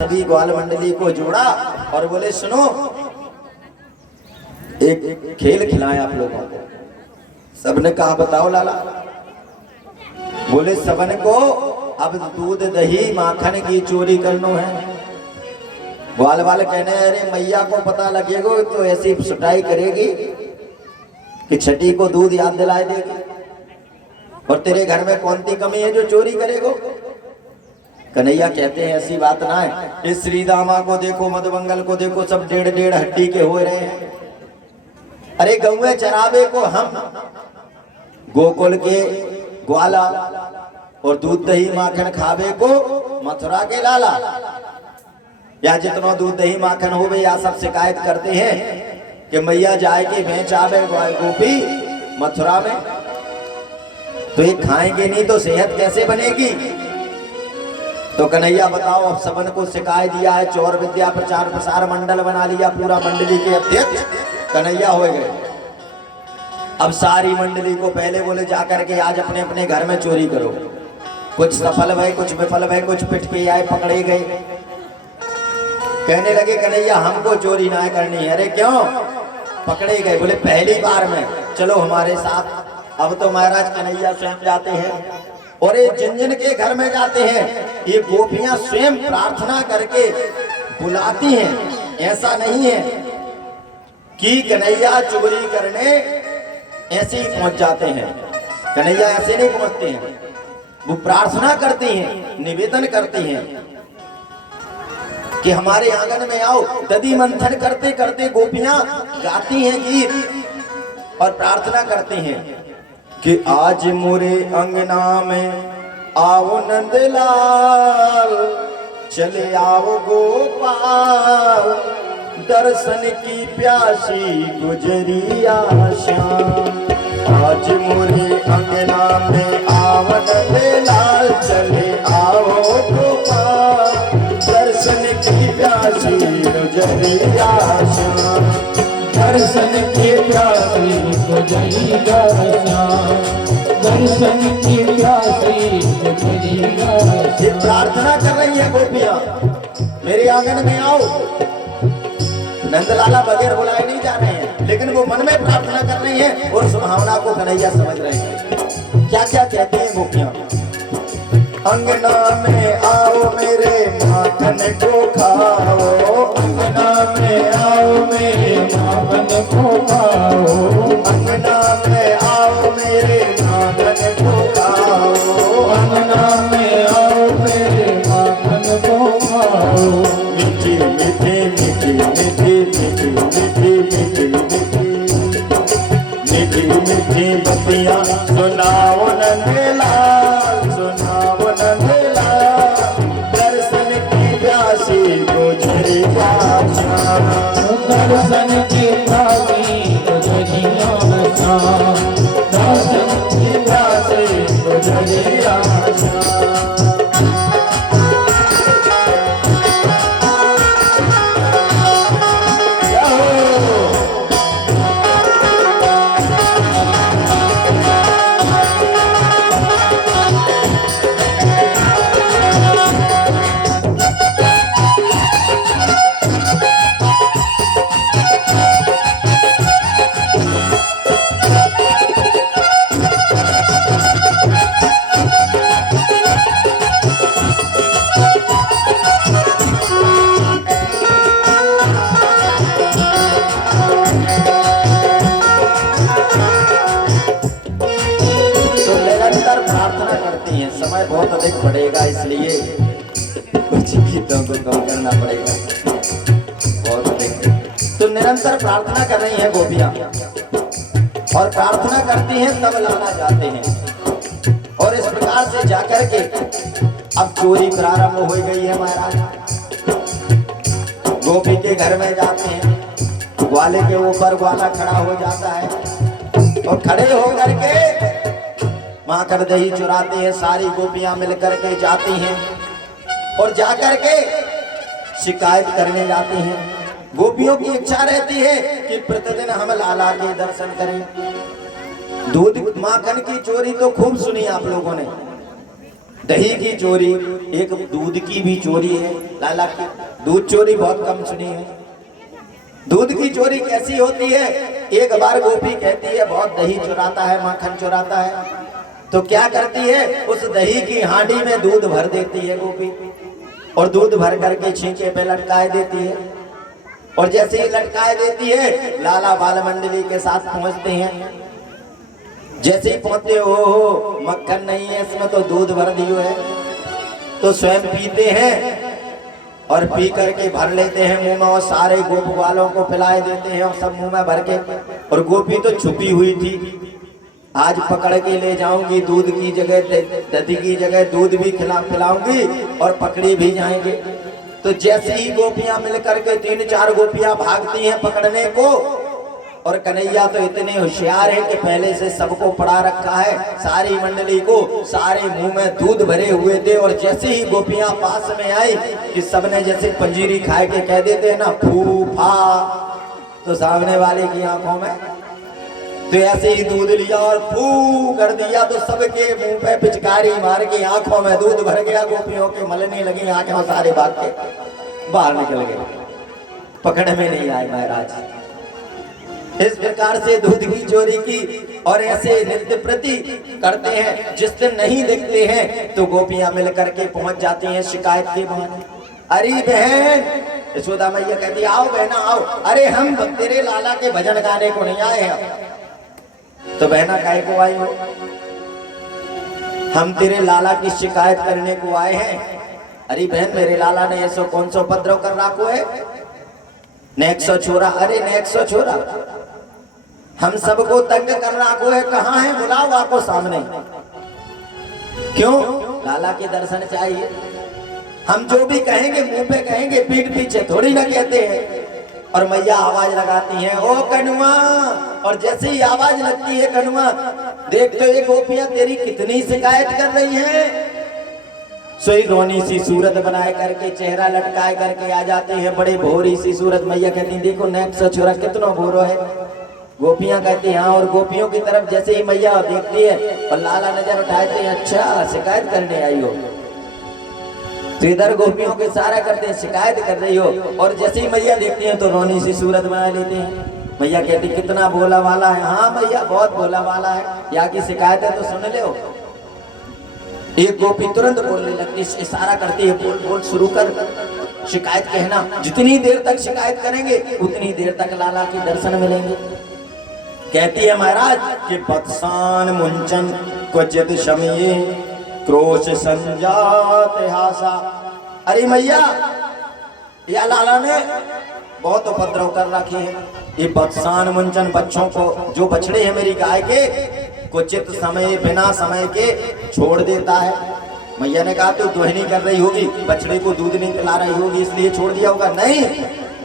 सभी ग्वाल मंडली को जोड़ा और बोले सुनो, एक खेल खिलाएं आप लोगों को। सबने कहा बताओ लाला। बोले सबन को अब दूध दही माखन की चोरी करनो है। ग्वाल वाले कहने अरे मैया को पता लगेगा तो ऐसी सुटाई करेगी कि छठी को दूध याद दिलाए देगी, और तेरे घर में कौन सी कमी है जो चोरी करेगो। कन्हैया कहते हैं ऐसी बात ना है, इस श्रीदामा को देखो, मधुमंगल को देखो, सब डेढ़ डेढ़ हड्डी के हो रहे हैं। अरे गौए चरावे को हम, गोकुल के ग्वाला, और दूध दही माखन खावे को मथुरा के लाला। या जितना दूध दही माखन हो या सब शिकायत करते हैं कि मैया जाए कि भैंस आवे गोपी मथुरा में, तो ये खाएंगे नहीं तो सेहत कैसे बनेगी। तो कन्हैया बताओ, अब सबन को सिखाए दिया है, चौर विद्या प्रचार प्रसार मंडल बना लिया, पूरा मंडली के अध्यक्ष कन्हैया हो गए। अब सारी मंडली को पहले बोले जाकर के आज अपने अपने घर में चोरी करो। कुछ सफल भय, कुछ विफल भय, कुछ पिट के आए, पकड़े गए। कहने लगे कन्हैया हमको चोरी ना करनी है। अरे क्यों? पकड़े गए। बोले पहली बार में चलो हमारे साथ। अब तो महाराज कन्हैया स्वयं जाते हैं और ये जिन जिन के घर में जाते हैं ये गोपियां स्वयं प्रार्थना करके बुलाती हैं। ऐसा नहीं है कि कन्हैया चोरी करने ऐसे ही पहुंच जाते हैं। कन्हैया ऐसे नहीं पहुंचते हैं, वो प्रार्थना करती हैं, निवेदन करती हैं कि हमारे आंगन में आओ। दधि मंथन करते करते गोपियां गाती हैं गीत और प्रार्थना करती हैं कि आज मोरे अंगना में आओ नंदलाल, चले आओ गोपाल, दर्शन की प्यासी गुजरिया श्याम। आज मोरे अंगना में आओ नंदलाल, चले आओ गोपाल, दर्शन की प्यासी गुजरिया श्याम। दर्शन के प्यासी गुजरिया श्याम, दर्शन की प्यासी गुजरिया। ये प्रार्थना कर रही है गोपियां, मेरे आंगन में आओ। नंदलाला बगैर बुलाए नहीं जा रहे हैं, लेकिन वो मन में प्रार्थना कर रही हैं और सुभावना को कन्हैया समझ रहे हैं। क्या क्या कहती हैं गोपियां? अंगना में आओ मेरे माखन को खाओ, अंगना में आओ मेरे माखन को खाओ, अंगना में आओ मेरे माखन को खाओ, अंगना में आओ मेरे माखन को खाओ। मीठी मीठी मीठी मीठी मीठी मीठी मीठी मीठी मीठी बतियां सुनाओ नंदलाल, सुनाओ नंदलाल, दर्शन की प्यासी गुजरिया श्याम। दर्शन की प्यासी गुजरिया श्याम, दर्शन की प्यासी गुजरिया श्याम। समय बहुत अधिक बढ़ेगा, इसलिए कुछ गीतों को कम करना पड़ेगा, बहुत अधिक। तो निरंतर प्रार्थना कर रही हैं गोपियां और प्रार्थना करती हैं तब लाला जाते हैं। और इस प्रकार से जाकर के अब चोरी प्रारंभ हो गई है महाराज। गोपी के घर में जाते हैं, ग्वाले के ऊपर ग्वाला खड़ा हो जाता है और खड़े होकर के माखन दही चुराते हैं। सारी गोपियां मिलकर के जाती हैं और जाकर के शिकायत करने जाती हैं। गोपियों की इच्छा रहती है कि प्रतिदिन हम लाला के दर्शन करें। दूध माखन की चोरी तो खूब सुनी आप लोगों ने, दही की चोरी, एक दूध की भी चोरी है लाला की। दूध चोरी बहुत कम सुनी है। दूध की चोरी कैसी होती है? एक बार गोपी कहती है बहुत दही चुराता है, माखन चुराता है, तो क्या करती है, उस दही की हांडी में दूध भर देती है गोपी, और दूध भर करके छींके पे लटकाए देती है। और जैसे ही लटकाए देती है, लाला बाल मंडली के साथ पहुंचते हैं। जैसे ही पहुंचते हो, मक्खन नहीं है इसमें तो दूध भर दियो है, तो स्वयं पीते हैं और पी करके भर लेते हैं मुंह में, और सारे गोप वालों को पिलाए देते हैं और सब मुंह में भर के। और गोपी तो छुपी हुई थी, आज पकड़ के ले जाऊंगी, दूध की जगह दही की जगह दूध भी खिलाऊंगी और पकड़ी भी जाएंगे। तो जैसे ही गोपियां मिलकर के 3-4 गोपियां भागती हैं पकड़ने को, और कन्हैया तो इतने होशियार हैं कि पहले से सबको पढ़ा रखा है, सारी मंडली को, सारे मुंह में दूध भरे हुए थे। और जैसे ही गोपियां पास में आई कि सबने जैसे पंजीरी खाए के कह देते हैं ना, फूफा, तो सामने वाले की आंखों में तो ऐसे ही दूध लिया और फू कर दिया, तो सबके मुंह पे पिचकारी मार के आंखों में दूध भर गया। गोपियों के मलने लगी आंखें, सारे भाग के बाहर निकल गए, पकड़ में नहीं आए महाराज। इस प्रकार से दूध की चोरी की, और ऐसे नित्य प्रति करते हैं। जिस दिन नहीं देखते हैं तो गोपियां मिलकर के पहुंच जाती हैं शिकायत के बहाने। अरे बहन, यशोदा मैया कहती आओ बहना आओ। अरे हम तेरे लाला के भजन गाने को नहीं आए हैं। तो बहना काहे को आई हो? हम तेरे लाला की शिकायत करने को आए हैं। अरे बहन, मेरे लाला ने ऐसा कौन सा उपद्रव कर रखो है? नेक सौ छोरा, अरे नेक सौ छोरा, हम सबको तंग कर रखो है, कहाँ है? बुलाओ आपको सामने। क्यों? लाला के दर्शन चाहिए। हम जो भी कहेंगे मुंह पे कहेंगे, पीठ पीछे थोड़ी ना कहते हैं। और मैया आवाज लगाती हैं, ओ कनुआ, और जैसे ही आवाज लगती है कनुआ, देख तो ये गोपियां तेरी कितनी शिकायत कर रही हैं। सोई रोनी सी सूरत बनाए करके, चेहरा लटकाए करके आ जाते हैं, बड़े भोरी सी सूरत। मैया कहती हैं देखो नेक सौ छोरा कितना भोरो है। गोपियां कहती हैं हाँ। और गोपियों की तरफ जैसे ही मैया देखती है और लाला नजर उठाते हैं, अच्छा शिकायत करने आई हो। तो इधर गोपियों के सारा करते हैं, शिकायत कर रही हो। और जैसे ही मैया देखती हैं तो रोनी सी सूरत बना लेते हैं। मैया कहती कितना भोला वाला है। हाँ मैया बहुत भोला वाला है, यहाँ की शिकायत है तो सुन ले। एक गोपी तुरंत बोलने लगती, इशारा करती है, बोल बोल शुरू कर, शिकायत कहना। जितनी देर तक शिकायत करेंगे उतनी देर तक लाला के दर्शन मिलेंगे। कहती है महाराज कि बत्सान मुंचन क्वचित शमीये क्रोश संजात हासा। अरे मैया, या लाला ने बहुत उपद्रव कर रखी है। ये बत्सान मुंचन, बच्चों को, जो बछड़े हैं मेरी गाय के, कुचित समय बिना समय के छोड़ देता है। मैया ने कहा तू दुहनी कर रही होगी, बछड़े को दूध नहीं पिला रही होगी इसलिए छोड़ दिया होगा। नहीं,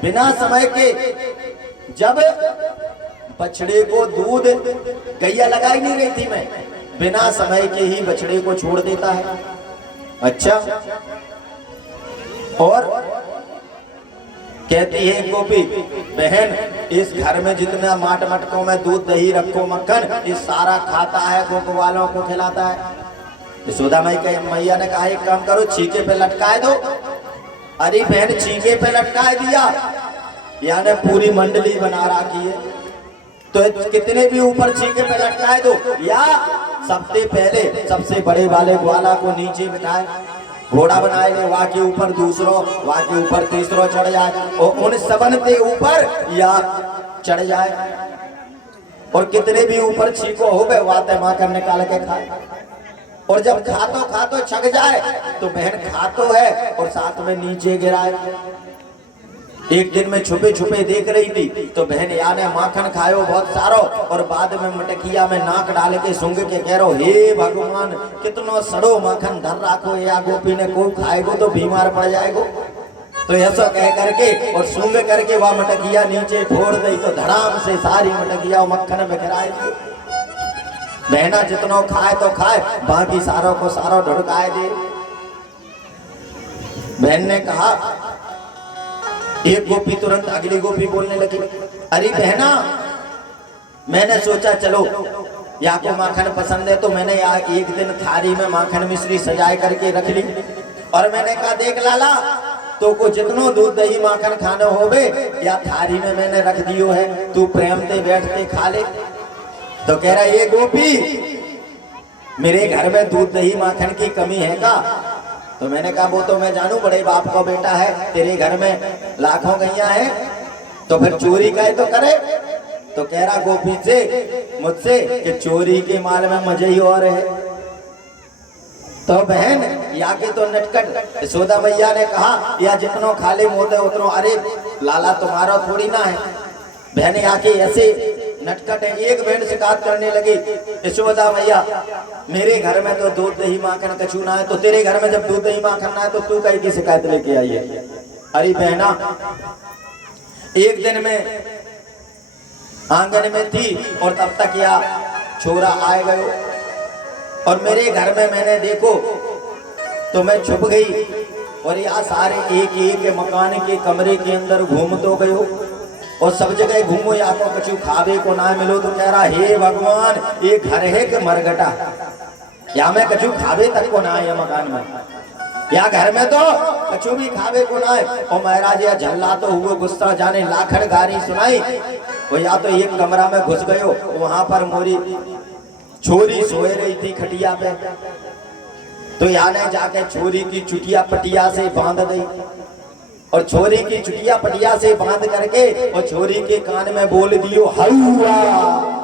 बिना समय के, जब बछड़े को दूध गैया लगा ही नहीं रही थी मैं, बिना समय के ही बछड़े को छोड़ देता है। अच्छा, और कहती है गोपी बहन, इस घर में जितना माट मटकों में दूध दही रखो मक्खन, ये सारा खाता है, गोप वालों को खिलाता है। यशोदा मैया ने कहा एक काम करो, छीके पे लटकाए दो। अरे बहन, छीके पे लटकाए दिया, यानी पूरी मंडली बना रखी है, तो कितने भी ऊपर छीके पे लटकाए दो, या सबसे पहले सबसे बड़े वाले ग्वाला को नीचे बिठाए, घोड़ा बनाए ले, वहां के ऊपर दूसरों, वहां के ऊपर तीसरों चढ़ जाए, और उन सबन के ऊपर या चढ़ जाए। और कितने भी ऊपर छीको हो गए, वाते माखन निकाल के खाए। और जब खातो छक जाए तो बहन खातो है और साथ में नीचे गिराए। एक दिन में छुपे छुपे देख रही थी, तो बहन याने माखन खायो बहुत सारो, और बाद में मटकिया में नाक डाल के सूंघ के कह रो, हे भगवान कितनो सड़ो माखन धर राखो, या गोपी ने को खाएगो तो बीमार पड़ जाएगो। तो ऐसा कह करके और सूंघ करके वह मटकिया नीचे फोड़ दी, तो धड़ाम से सारी मटकिया मक्खन में गिराए दी। बहना जितनो खाए तो खाए, बाकी सारों को सारो ढुड़काए दे। बहन ने कहा, एक गोपी तुरंत अगली गोपी बोलने लगी, अरे बहना, मैंने सोचा चलो या को माखन पसंद है तो मैंने एक दिन थारी में माखन मिश्री सजाए करके रख ली और मैंने कहा देख लाला तो को जितनो दूध दही माखन खाना होवे या थारी में मैंने रख दियो है तू प्रेम से बैठते खा ले। तो कह रहा ये गोपी मेरे घर में दूध दही माखन की कमी है का? तो मैंने कहा वो तो मैं जानू बड़े बाप का बेटा है, तेरे घर में लाखों गैया है तो फिर चोरी का तो करे। तो कह रहा गोपी से मुझसे कि चोरी के माल में मजे ही और है। तो बहन या के तो नटकट यशोदा मैया ने कहा या जितनो खाले मोते उतनो। अरे लाला तुम्हारा थोड़ी ना है। बहन आके ऐसे नटकट है। एक बहन शिकायत करने लगी यशोदा मैया मेरे घर में तो दूध दही माखन कछु ना है तो तेरे घर में जब दूध दही माखन ना है तो तू कहीं की शिकायत लेके आई है। अरे बहना एक दिन में आंगन में थी और तब तक या छोरा आए गए और मेरे घर में मैंने देखो तो मैं छुप गई और या सारे एक एक मकान के कमरे के अंदर घूम तो गयो और सब जगह घूमो या तो कछु खावे को ना मिलो। तो कह रहा हे भगवान ये घर है कि मरगटा या मैं कछु खावे तक को ना है मकान में या घर में तो कछु भी खावे को ना है। और महाराज या झल्ला तो हुआ गुस्सा जाने लाखड़ गारी सुनाई वो या तो एक कमरा में घुस गयो वहां पर मोरी छोरी सोए रही थी खटिया पे तो याने जाके छोरी की चुटिया पटिया से बांध दी और छोरी की चुटिया पटिया से बांध करके और छोरी के कान में बोल दियो हौआ।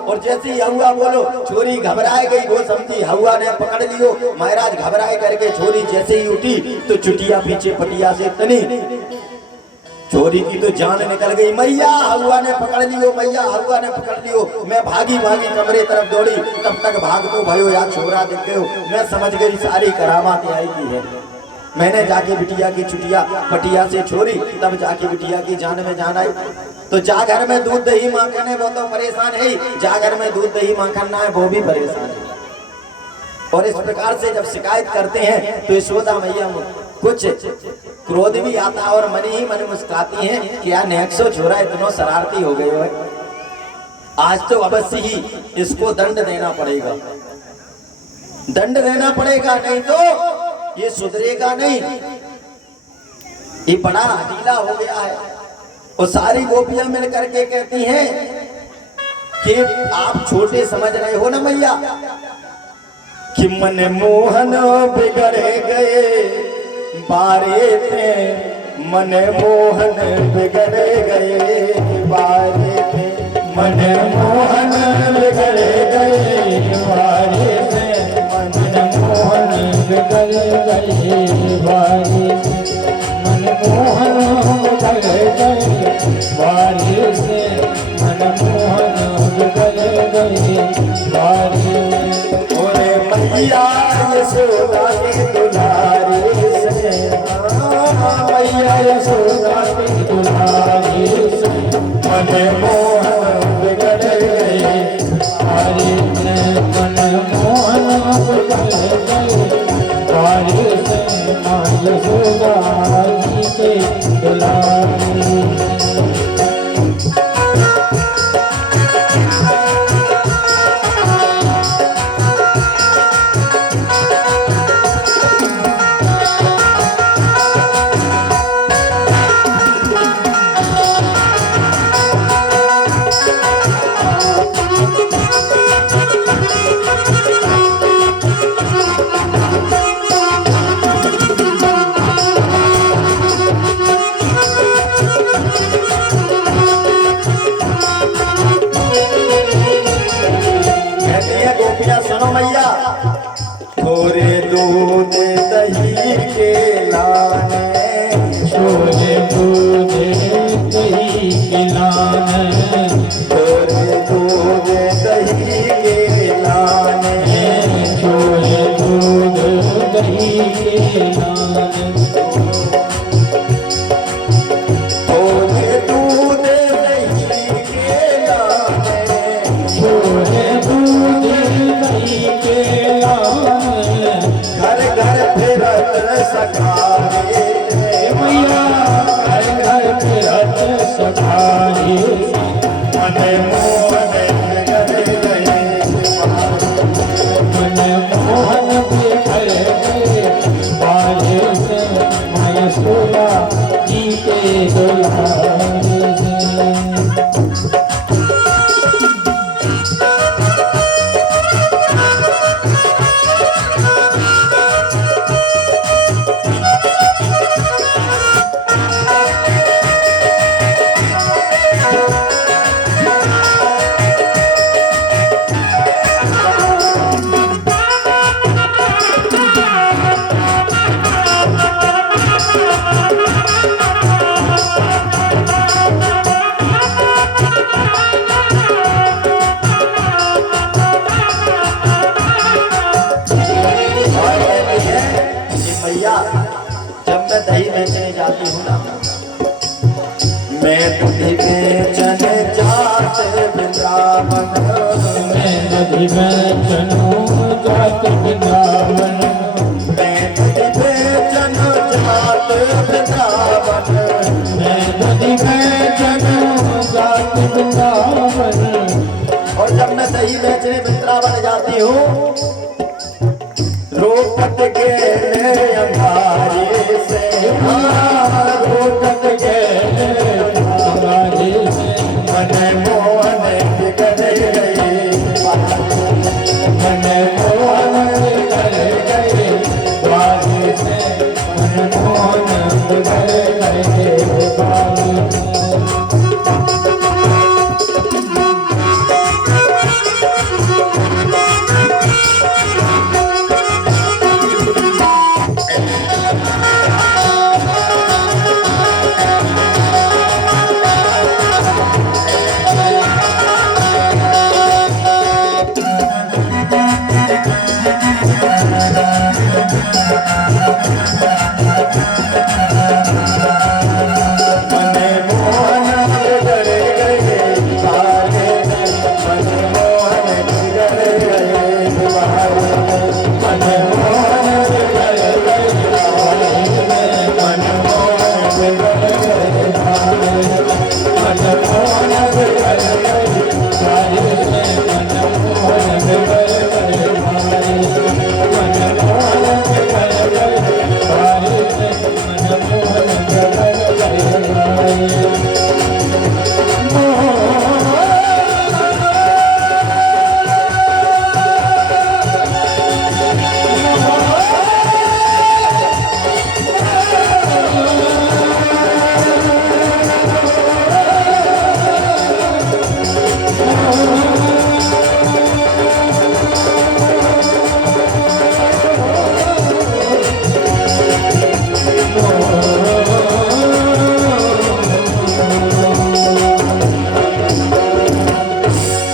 और जैसे ही हौआ बोलो छोरी घबराए गई वो समझी हौआ ने पकड़ लियो। महाराज घबराए करके छोरी जैसे ही उठी तो चुटिया पीछे पटिया से तनी छोरी की तो जान निकल गई। मैया हौआ ने पकड़ लियो मैया हौआ ने पकड़ लियो। मैं भागी भागी कमरे तरफ दौड़ी तब तक भाग तो भयो या छोरा देख गयो। मैं समझ गई सारी करामात आई की है। मैंने जाके बिटिया की चुटिया पटिया से छोड़ी तब जाके बिटिया की जान में जान आई। तो जा घर में दूध दही माखन है वो तो परेशान है, जा घर में दूध दही माखन ना है वो भी परेशान है। और इस प्रकार से जब शिकायत करते हैं तो यशोदा मैया कुछ क्रोध भी आता है और मन ही मन मुस्कुराती हैं कि यार नेक्सो छोरा इतना शरारती हो गए है, आज तो अवश्य ही इसको दंड देना पड़ेगा, दंड देना पड़ेगा नहीं तो ये सुधरेगा नहीं, ये बड़ा ढीला हो गया है। और सारी गोपियां मिल करके कहती हैं कि आप छोटे समझ रहे हो ना मैया कि मन मोहन बिगड़े गए बारे थे, मन मोहन बिगड़े गए बारे थे, मन मोहन बिगड़े गए बारे थे, मन मोहन बिगड़े गए बारे थे, मन मोहन बिगड़े गए बारे से, मन मोहन बिगड़े गए बारे। ओरे मैया यशोदा की दुलारी से, मैया यशोदा की दुलारी से, मन मोहन बिगड़ गए बारे से, मन मोहन बिगड़ गए बारे से, माँ यशोदा जी के दुलारी। दुलारी से। जब मैं दही बेचने जाती हूँ ना, मैं दही बेचने जाते वृंदावन, मैं दही बेचन जाते वृंदावन, मैं दही बेचन जाते वृंदावन, मैं दही बेचन जाते वृंदावन। और जब मैं दही बेचने वृंदावन जाती हूँ, रोकत के अंबारी से, रोकत के अंबारी से, मन मोहन बिगड़ गई, मन मोहन बिगड़ गए बारी से, मन मोहन बिगड़ गए बारी से।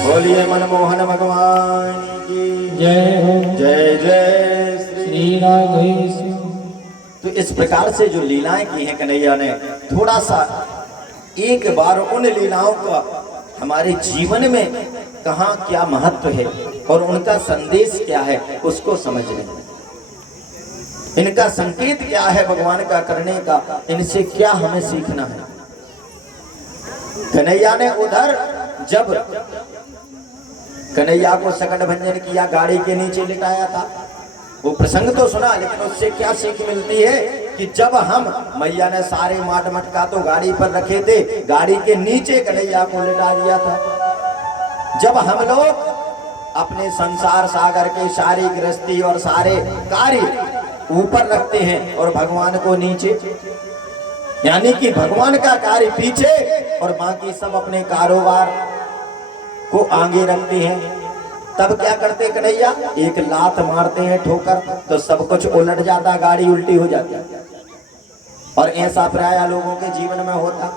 बोलिए मनमोहन भगवान की जय हो। जय जय श्री राधेश। तो इस प्रकार से जो लीलाएं की हैं कन्हैया ने, थोड़ा सा एक बार उन लीलाओं का हमारे जीवन में कहाँ क्या महत्व है और उनका संदेश क्या है उसको समझ लें। इनका संकेत क्या है भगवान का करने का, इनसे क्या हमें सीखना है। कन्हैया ने उधर जब कन्हैया को सकट भंजन किया, गाड़ी के नीचे लिटाया था, वो प्रसंग तो सुना, लेकिन उससे क्या सीख मिलती है कि जब हम मैया ने सारे माट मटका तो गाड़ी पर रखे थे, गाड़ी के नीचे कन्हैया को लिटा दिया था। जब हम लोग अपने संसार सागर के सारी गृहस्थी और सारे कार्य ऊपर रखते हैं और भगवान को नीचे, यानी कि भगवान का कार्य पीछे और बाकी सब अपने कारोबार को आगे रखते हैं, तब क्या करते कन्हैया, एक लात मारते हैं ठोकर तो सब कुछ उलट जाता, गाड़ी उल्टी हो जाती। और ऐसा प्राय लोगों के जीवन में होता।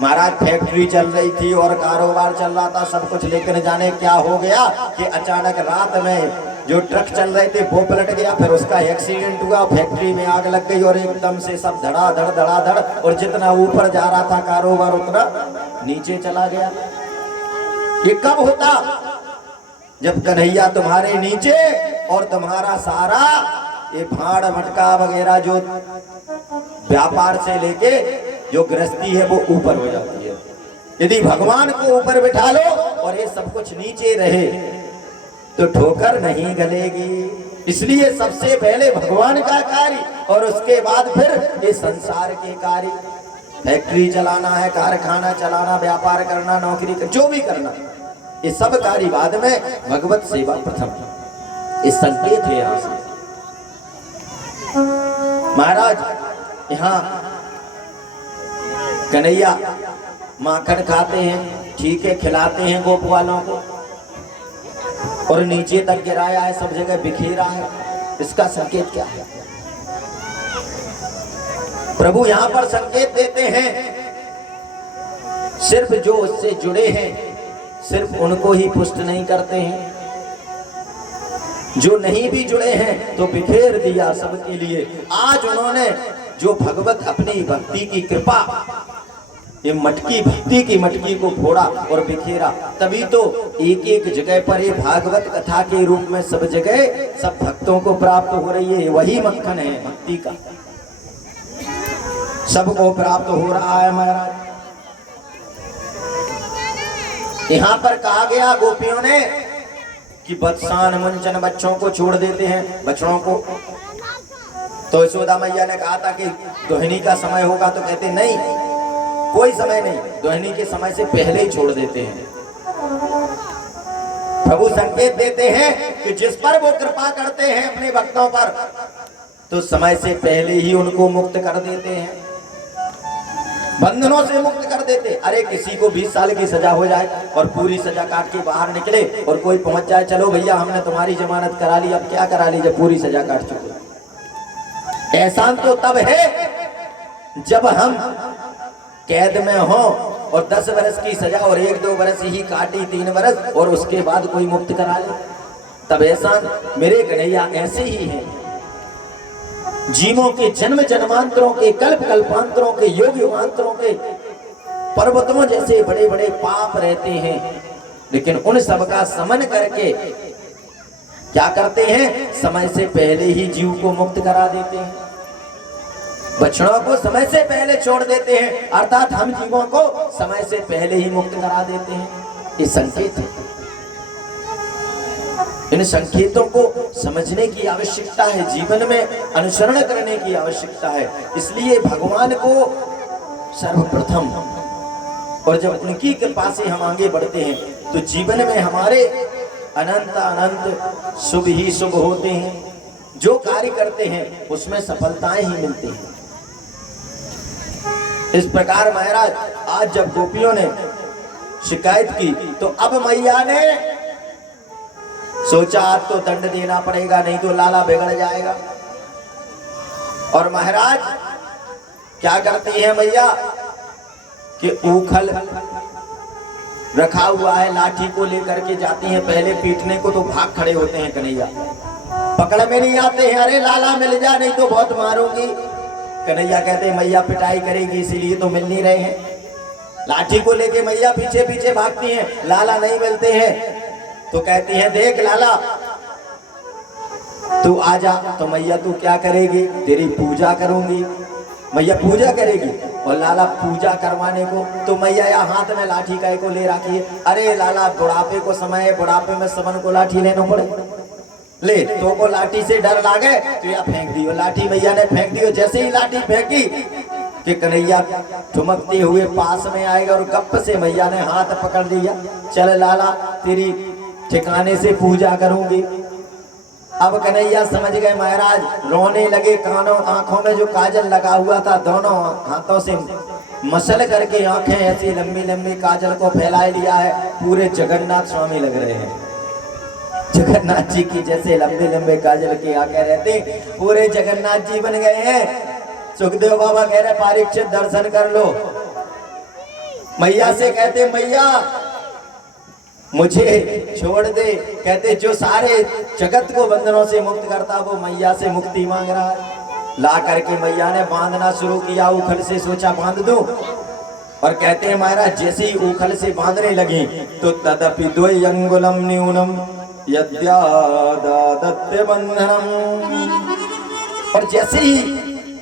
महाराज फैक्ट्री चल रही थी और कारोबार चल रहा था सब कुछ, लेकिन जाने क्या हो गया कि अचानक रात में जो ट्रक चल रहे थे वो पलट गया, फिर उसका एक्सीडेंट हुआ, फैक्ट्री में आग लग गई और एकदम से सब धड़ाधड़ और जितना ऊपर जा रहा था कारोबार उतना नीचे चला गया। ये कब होता, जब कन्हैया तुम्हारे नीचे और तुम्हारा सारा ये भाड़ मटका वगैरह जो व्यापार से लेके जो गृहस्थी है वो ऊपर हो जाती है। यदि भगवान को ऊपर बिठा लो और ये सब कुछ नीचे रहे तो ठोकर नहीं गलेगी। इसलिए सबसे पहले भगवान का कार्य और उसके बाद फिर ये संसार के कार्य। फैक्ट्री चलाना है, कारखाना चलाना, व्यापार करना, नौकरी कर, जो भी करना, ये सब कार्य बाद में, भगवत सेवा प्रथम। ये संकेत है यहां से। महाराज यहाँ कन्हैया माखन खाते हैं, ठीक है, खिलाते हैं गोप वालों को, और नीचे तक गिराया है, सब जगह बिखेरा है। इसका संकेत क्या है? प्रभु यहां पर संकेत देते हैं, सिर्फ जो उससे जुड़े हैं सिर्फ उनको ही पुष्ट नहीं करते हैं, जो नहीं भी जुड़े हैं तो बिखेर दिया सबके लिए। आज उन्होंने जो भगवत अपनी भक्ति की कृपा, ये मटकी, भक्ति की मटकी को फोड़ा और बिखेरा, तभी तो एक एक जगह पर ये भागवत कथा के रूप में सब जगह सब भक्तों को प्राप्त हो रही है। वही मक्खन है भक्ति का, सबको प्राप्त हो रहा है महाराज। यहां पर कहा गया गोपियों ने कि बत्सान मुंचन, बच्चों को छोड़ देते हैं, बछड़ों को। तो यशोदा मैया ने कहा था कि दोहिनी का समय होगा, तो कहते नहीं, कोई समय नहीं, दोहिनी के समय से पहले ही छोड़ देते हैं। प्रभु संकेत देते हैं कि जिस पर वो कृपा करते हैं अपने भक्तों पर, तो समय से पहले ही उनको मुक्त कर देते हैं, बंधनों से मुक्त कर देते। अरे किसी को 20 साल की सजा हो जाए और पूरी सजा काट के बाहर निकले और कोई पहुंच जाए, चलो भैया हमने तुम्हारी जमानत करा ली, अब क्या करा ली जब पूरी सजा काट चुके। एहसान तो तब है जब हम कैद में हो और 10 वर्ष की सजा और 1-2 वर्ष ही काटी, 3 वर्ष, और उसके बाद कोई मुक्त करा ले, तब एहसान। मेरे कन्हैया ऐसे ही हैं, जीवों के जन्म जन्मांतरों के, कल्प कल्पांतरों के, योग युगांतरों के पर्वतों जैसे बड़े बड़े पाप रहते हैं, लेकिन उन सब का समन करके क्या करते हैं, समय से पहले ही जीव को मुक्त करा देते हैं, बछड़ों को समय से पहले छोड़ देते हैं, अर्थात हम जीवों को समय से पहले ही मुक्त करा देते हैं। ये संकेत है। इन संकेतों को समझने की आवश्यकता है, जीवन में अनुसरण करने की आवश्यकता है। इसलिए भगवान को सर्वप्रथम, और जब उनकी कृपा से हम आगे बढ़ते हैं तो जीवन में हमारे अनंत अनंत शुभ ही शुभ होते हैं। जो कार्य करते हैं उसमें सफलताएं ही मिलती हैं। इस प्रकार महाराज आज जब गोपियों ने शिकायत की तो अब मैया ने सोचा आज तो दंड देना पड़ेगा, नहीं तो लाला बिगड़ जाएगा। और महाराज क्या करती है मैया कि ऊखल रखा हुआ है, लाठी को लेकर के जाती हैं, पहले पीटने को तो भाग खड़े होते हैं कन्हैया, पकड़ में नहीं आते हैं, अरे लाला मिल जा नहीं तो बहुत मारूंगी। कन्हैया कहते हैं मैया पिटाई करेगी इसीलिए तो मिल नहीं रहे हैं। लाठी को लेके मैया पीछे पीछे भागती हैं, लाला नहीं मिलते हैं, तो कहती है देख लाला तू आजा। तो मैया तू क्या करेगी, तेरी पूजा करूंगी। मैया पूजा करेगी, और लाला पूजा करवाने को तो मैया या हाथ में लाठी काय को ले रखी है। अरे लाला बुढ़ापे को समय है, बुढ़ापे में सबन को लाठी लेना पड़े, ले तो को लाठी से डर लागे तो या फेंक दियो। लाठी मैया ने फेंक दियो, जैसे ही लाठी फेंकी कि कन्हैया ठुमकते हुए पास में आएगा और गप से मैया ने हाथ पकड़ लिया, चल लाला तेरी ठिकाने से पूजा करूंगी। अब कन्हैया समझ गए महाराज, रोने लगे, कानों आंखों में जो काजल लगा हुआ था दोनों हाथों से मसल करके आंखें ऐसी लंबी लंबी काजल को फैलाए लिया है, पूरे जगन्नाथ स्वामी लग रहे हैं। जगन्नाथ जी की जैसे लंबे लंबे काजल के आंखें रहते, पूरे जगन्नाथ जी बन गए हैं। सुखदेव बाबा कह रहे परीक्षित दर्शन कर लो। मैया से कहते मैया मुझे छोड़ दे, कहते जो सारे जगत को बंधनों से मुक्त करता वो मैया से मुक्ति मांग रहा है। ला करके मैया ने बांधना शुरू किया, उखल से सोचा बांध दूं, और कहते हैं महाराज जैसे ही उखल से बांधने लगी तो तदपि द्वय अंगुलम न्यूनम यद्यादत्ते बंधनम, और जैसे ही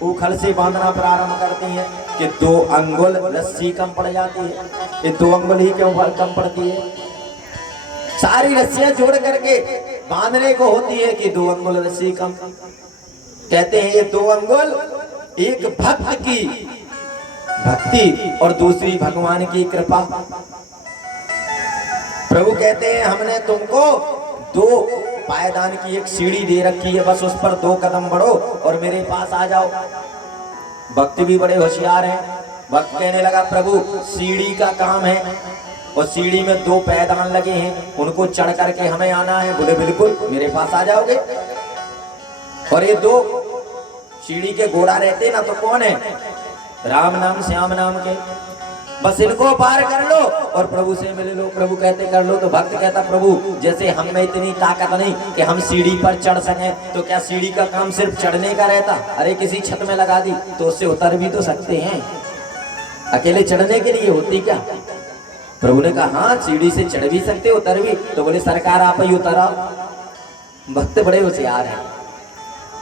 उखल से बांधना प्रारंभ करती है कि 2 अंगुल रस्सी कम पड़ जाती है। ये 2 अंगुल ही क्यों कम पड़ती है, सारी रस्सियां जोड़ करके बांधने को होती है कि 2 अंगुल रस्सी कम। कहते हैं ये 2 अंगुल एक भक्त की भक्ति और दूसरी भगवान की कृपा। प्रभु कहते हैं हमने तुमको 2 पायदान की एक सीढ़ी दे रखी है, बस उस पर 2 कदम बढ़ो और मेरे पास आ जाओ। भक्त भी बड़े होशियार हैं। भक्त कहने लगा प्रभु सीढ़ी का काम है और सीढ़ी में 2 पायदान लगे हैं, उनको चढ़ करके हमें आना है। बोले बिल्कुल, मेरे पास आ जाओगे। और ये 2 सीढ़ी के घोड़ा रहते ना तो कौन है? राम नाम श्याम नाम के। बस इनको पार कर लो और प्रभु से मिल लो। प्रभु कहते कर लो, तो भक्त कहता प्रभु जैसे हम में इतनी ताकत नहीं कि हम सीढ़ी पर चढ़ सकें, तो क्या सीढ़ी का काम सिर्फ चढ़ने का रहता? अरे किसी छत में लगा दी तो उससे उतर भी तो सकते हैं, अकेले चढ़ने के लिए होती क्या? प्रभु ने कहा हाँ सीढ़ी से चढ़ भी सकते उतर भी। तो बोले सरकार आप ही उतरा। भक्त बड़े होशियार हैं।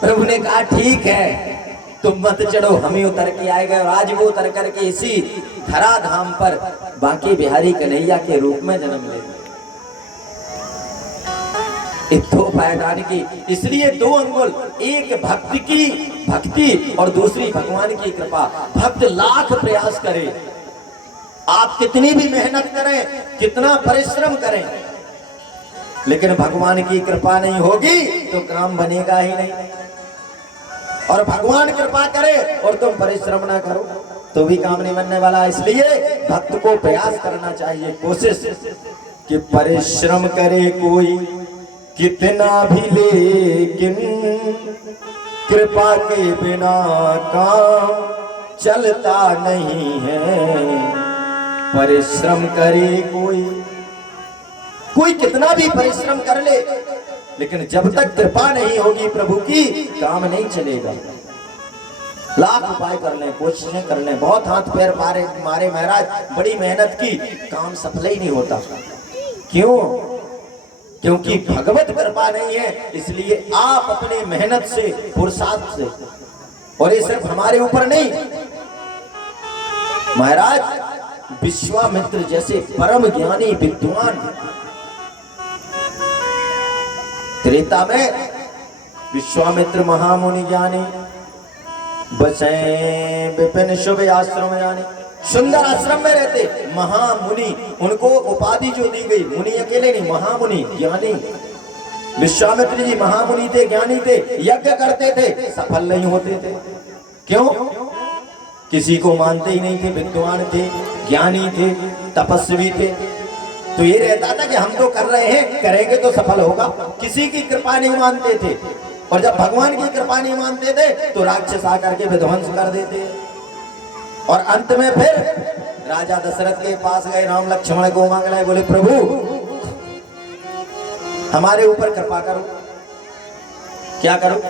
प्रभु ने कहा ठीक है तुम मत चढ़ो, हम ही उतर के आएगा। और आज वो उतर करके इसी धरा धाम पर बांके बिहारी कन्हैया के रूप में जन्म ले। 2 पायदान की, इसलिए 2 अंगुल, एक भक्ति और दूसरी भगवान की कृपा। भक्त लाख प्रयास करे, आप कितनी भी मेहनत करें, कितना परिश्रम करें, लेकिन भगवान की कृपा नहीं होगी तो काम बनेगा ही नहीं। और भगवान कृपा करे और तुम परिश्रम ना करो तो भी काम नहीं बनने वाला। इसलिए भक्त को प्रयास करना चाहिए, कोशिश कि परिश्रम करे कोई कितना भी, लेकिन कृपा के बिना काम चलता नहीं है। परिश्रम करे कोई कितना भी परिश्रम कर ले, लेकिन जब तक कृपा नहीं होगी प्रभु की, काम नहीं चलेगा। लाख उपाय कर लें, कोशिशें कर लें, बहुत हाथ पैर मारे महाराज, बड़ी मेहनत की, काम सफल ही नहीं होता। क्यों? क्योंकि भगवत कृपा नहीं है। इसलिए आप अपने मेहनत से, पुरुषार्थ से, और ये सिर्फ हमारे ऊपर नहीं, महाराज विश्वामित्र जैसे परम ज्ञानी विद्वान, त्रेता में विश्वामित्र महामुनि ज्ञानी, बसे विपिन शुभ आश्रम जाने, सुंदर आश्रम में रहते महामुनि। उनको उपाधि जो दी गई, मुनि अकेले नहीं, महामुनि ज्ञानी। विश्वामित्र जी महामुनि थे, ज्ञानी थे, यज्ञ करते थे, सफल नहीं होते थे। क्यों? किसी को मानते ही नहीं थे, विद्वान थे, ज्ञानी थे, तपस्वी थे। तो ये रहता था कि हम तो कर रहे हैं, करेंगे तो सफल होगा। किसी की कृपा नहीं मानते थे, और जब भगवान की कृपा नहीं मानते थे तो राक्षस आकर के विध्वंस कर देते। और अंत में फिर राजा दशरथ के पास गए, राम लक्ष्मण को मांग लाए, बोले प्रभु हमारे ऊपर कृपा करो। क्या करो?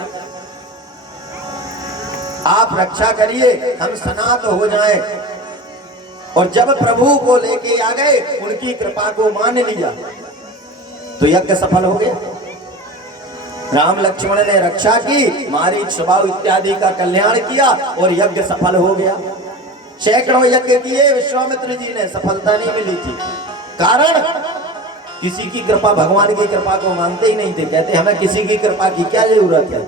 आप रक्षा करिए, हम सनात हो जाएं। और जब प्रभु को लेके आ गए, उनकी कृपा को मान लिया, तो यज्ञ सफल हो गया। राम लक्ष्मण ने रक्षा की, मारीच स्वभाव इत्यादि का कल्याण किया और यज्ञ सफल हो गया। सैकड़ों यज्ञ किए विश्वामित्र जी ने, सफलता नहीं मिली थी। कारण किसी की कृपा, भगवान की कृपा को मानते ही नहीं थे। कहते हमें किसी की कृपा की क्या जरूरत है,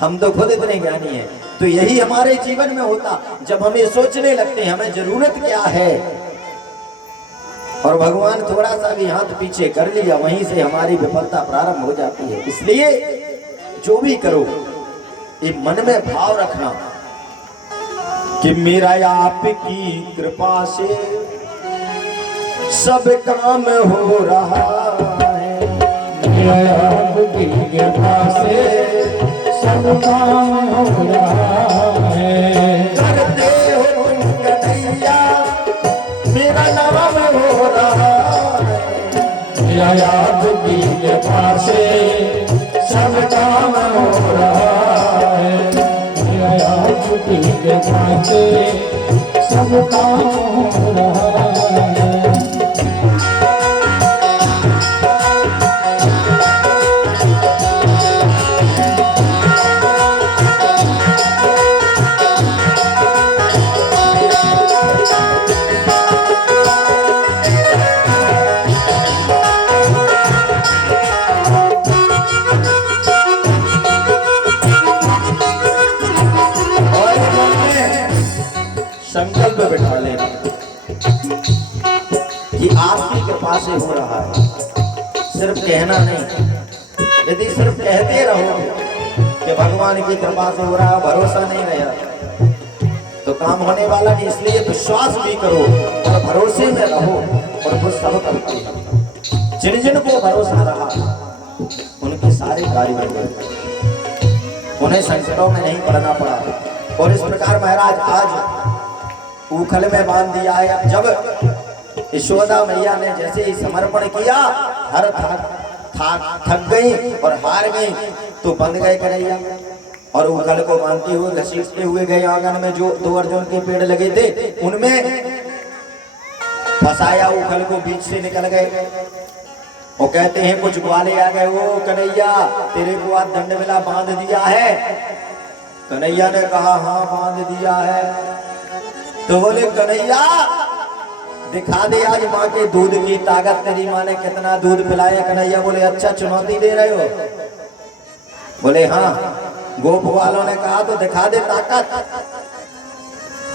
हम तो खुद इतने ज्ञानी हैं। तो यही हमारे जीवन में होता, जब हम ये सोचने लगते हैं हमें जरूरत क्या है, और भगवान थोड़ा सा भी हाथ पीछे कर लिया, वहीं से हमारी विफलता प्रारंभ हो जाती है। इसलिए जो भी करो, ये मन में भाव रखना कि मेरा आपकी कृपा से सब काम हो रहा है, मेरा आपकी कृपा से सब काम हो रहा है। करते हो तुम कन्हैया, मेरा नाम हो रहा है। मेरा आपकी कृपा से सब काम हो रहा है। मेरा आपकी कृपा से सब काम हो रहा है। संकल्प आपकी कृपा से हो रहा है, सिर्फ कहना नहीं। यदि सिर्फ कहते रहो कि भगवान की कृपा से हो रहा है, भरोसा नहीं रहा तो काम होने वाला नहीं। इसलिए विश्वास भी करो और भरोसे में रहो, और वो सब करते हैं। जिन जिन को भरोसा रहा उनके सारे कार्य बन गए, उन्हें संकटों में नहीं पड़ना पड़ा। और इस प्रकार महाराज आज उखल में बांध दिया है। जब यशोदा मैया ने जैसे ही समर्पण किया, हर थक गई और हार गई, तो बंध गए कन्हैया और उखल को बांधते हुए घसीटते हुए गए आंगन में। जो 2 अर्जुन के पेड़ लगे थे उनमें फंसाया उखल को, बीच से निकल गए। वो कहते हैं कुछ ग्वाले आ गए, वो कन्हैया तेरे को आज दंड मिला, बांध दिया है। कन्हैया ने कहा हाँ बांध दिया है। तो बोले कन्हैया दिखा दे आज माँ के दूध की ताकत, तेरी माँ ने कितना दूध पिलाया। कन्हैया बोले अच्छा चुनौती दे रहे हो? बोले हाँ। गोप वालों ने कहा तो दिखा दे ताकत।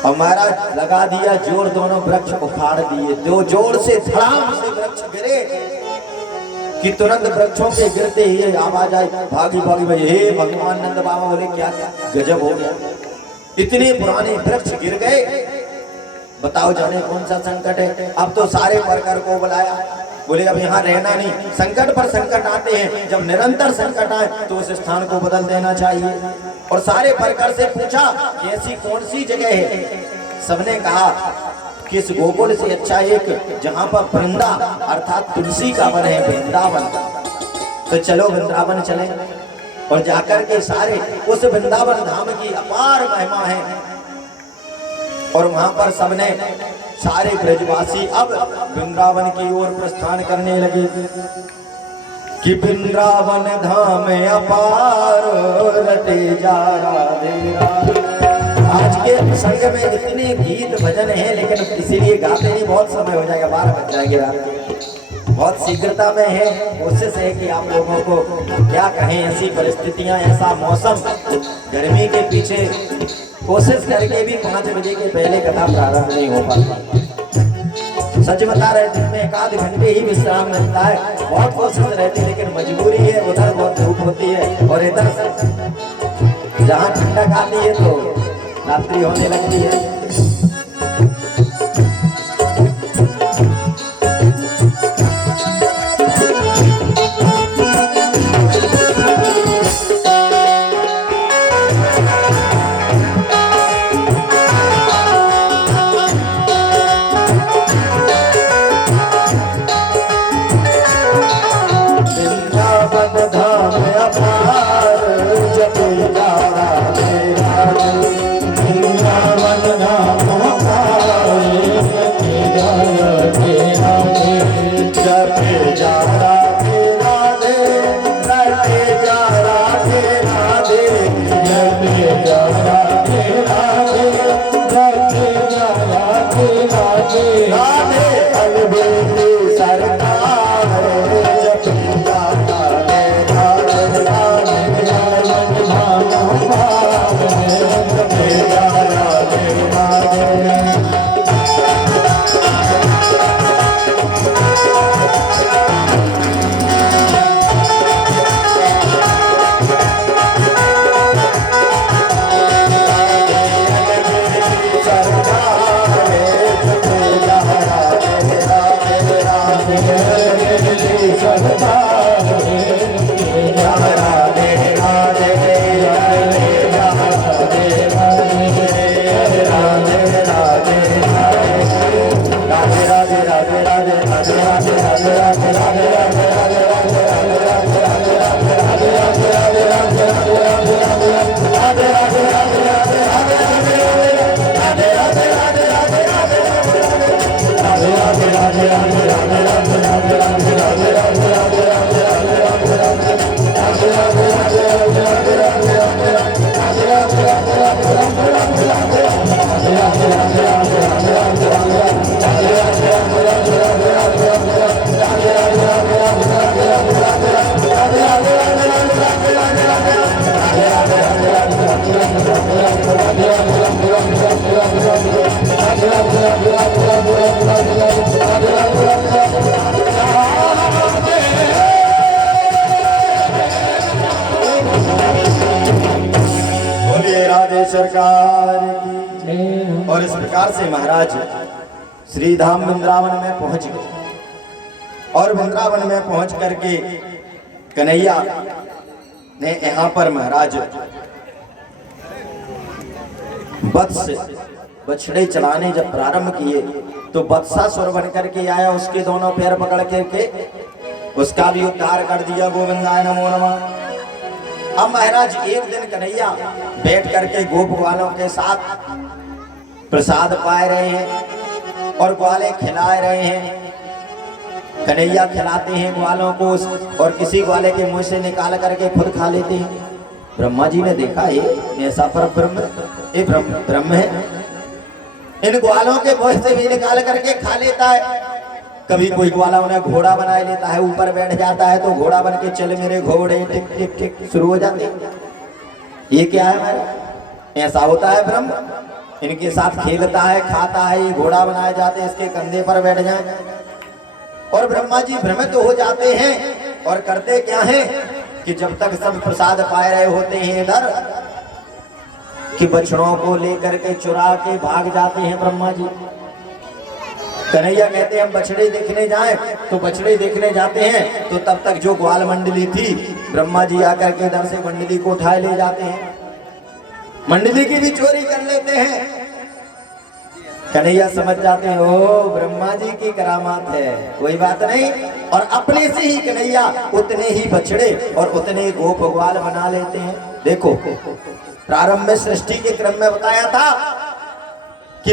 और महाराज लगा दिया जोर, दोनों वृक्ष उखाड़ दिए। दो जोर से धड़ाम से वृक्ष गिरे कि तुरंत वृक्षों के गिरते ही आवाज आई भागी भागी भाई, हे भगवान नंद बाबा। बोले क्या गजब हो गया, इतने पुराने वृक्ष गिर गए, बताओ जाने कौन सा संकट है। अब तो सारे वर्कर को बुलाया, बोले अब यहाँ रहना नहीं, संकट पर संकट आते हैं, जब निरंतर संकट आए तो उस स्थान को बदल देना चाहिए। और सारे वर्कर से पूछा कि ऐसी कौन सी जगह है। सबने कहा कि इस गोकुल से अच्छा एक जहाँ पर वृंदा अर्थात तुलसी का वन है, वृंदावन। तो चलो वृंदावन चले। और जाकर के सारे उस वृंदावन धाम की अपार महिमा है। और वहां पर सबने सारे ब्रजवासी अब वृंदावन की ओर प्रस्थान करने लगे कि वृंदावन धाम अपार रटे जा राधे। आज के संग में इतने गीत भजन हैं, लेकिन इसीलिए गाते नहीं, बहुत समय हो जाएगा, 12 बज जाएंगे रात के, बहुत शीघ्रता में है। कोशिश है कि आप लोगों को क्या कहें, ऐसी परिस्थितियां, ऐसा मौसम, गर्मी के पीछे कोशिश करके भी 5 बजे के पहले कथा प्रारंभ नहीं हो पाती। सच बता रहे, दिन में 1 घंटे ही विश्राम मिलता है। बहुत कोशिश रहती है, लेकिन मजबूरी है, उधर बहुत धूप होती है और इधर जहाँ ठंडक आती है तो रात्रि होने लगती है। सरकार की। और इस प्रकार से महाराज श्री धाम वृंदावन में पहुंच गए और वृंदावन में पहुंच करके कन्हैया ने यहाँ पर महाराज वत्स बछड़े चलाने जब प्रारंभ किए तो बत्सासुर बन करके आया, उसके दोनों पैर पकड़ करके उसका भी उद्धार कर दिया। गोविंदाय नमो नमः। अब महाराज एक दिन कन्हैया बैठ करके गोप ग्वालों के साथ प्रसाद पाए रहे हैं और ग्वाले खिला रहे हैं। कन्हैया खिलाते हैं ग्वालों को और किसी ग्वाले के मुंह से निकाल करके खुद खा लेते हैं। ब्रह्मा जी ने देखा ये ऐसा पर ब्रह्म है, इन ग्वालों के मुंह से भी निकाल करके खा लेता है। कभी कोई ग्वाला उन्हें घोड़ा बना लेता है, ऊपर बैठ जाता है तो घोड़ा बन के चल मेरे घोड़े टिक टिक टिक शुरू हो जाते हैं। ये क्या है हमारा? ऐसा होता है ब्रह्म, इनके साथ खेलता है, खाता है, ये घोड़ा बनाए जाते हैं, इसके कंधे पर बैठ जाए। और ब्रह्मा जी भ्रमित हो जाते हैं और करते क्या है कि जब तक सब प्रसाद पाए रहे होते हैं इधर कि बछड़ों को लेकर के चुरा के भाग जाते हैं ब्रह्मा जी। कन्हैया कहते हैं हम बछड़े देखने जाएं, तो बछड़े देखने जाते हैं तो तब तक जो ग्वाल मंडली थी ब्रह्मा जी आकर के इधर से मंडली को उठाए ले जाते हैं, मंडली की भी चोरी कर लेते हैं। कन्हैया समझ जाते हैं ओ ब्रह्मा जी की करामात है, कोई बात नहीं। और अपने से ही कन्हैया उतने ही बछड़े और उतने गोप ग्वाल बना लेते हैं। देखो प्रारंभ में सृष्टि के क्रम में बताया था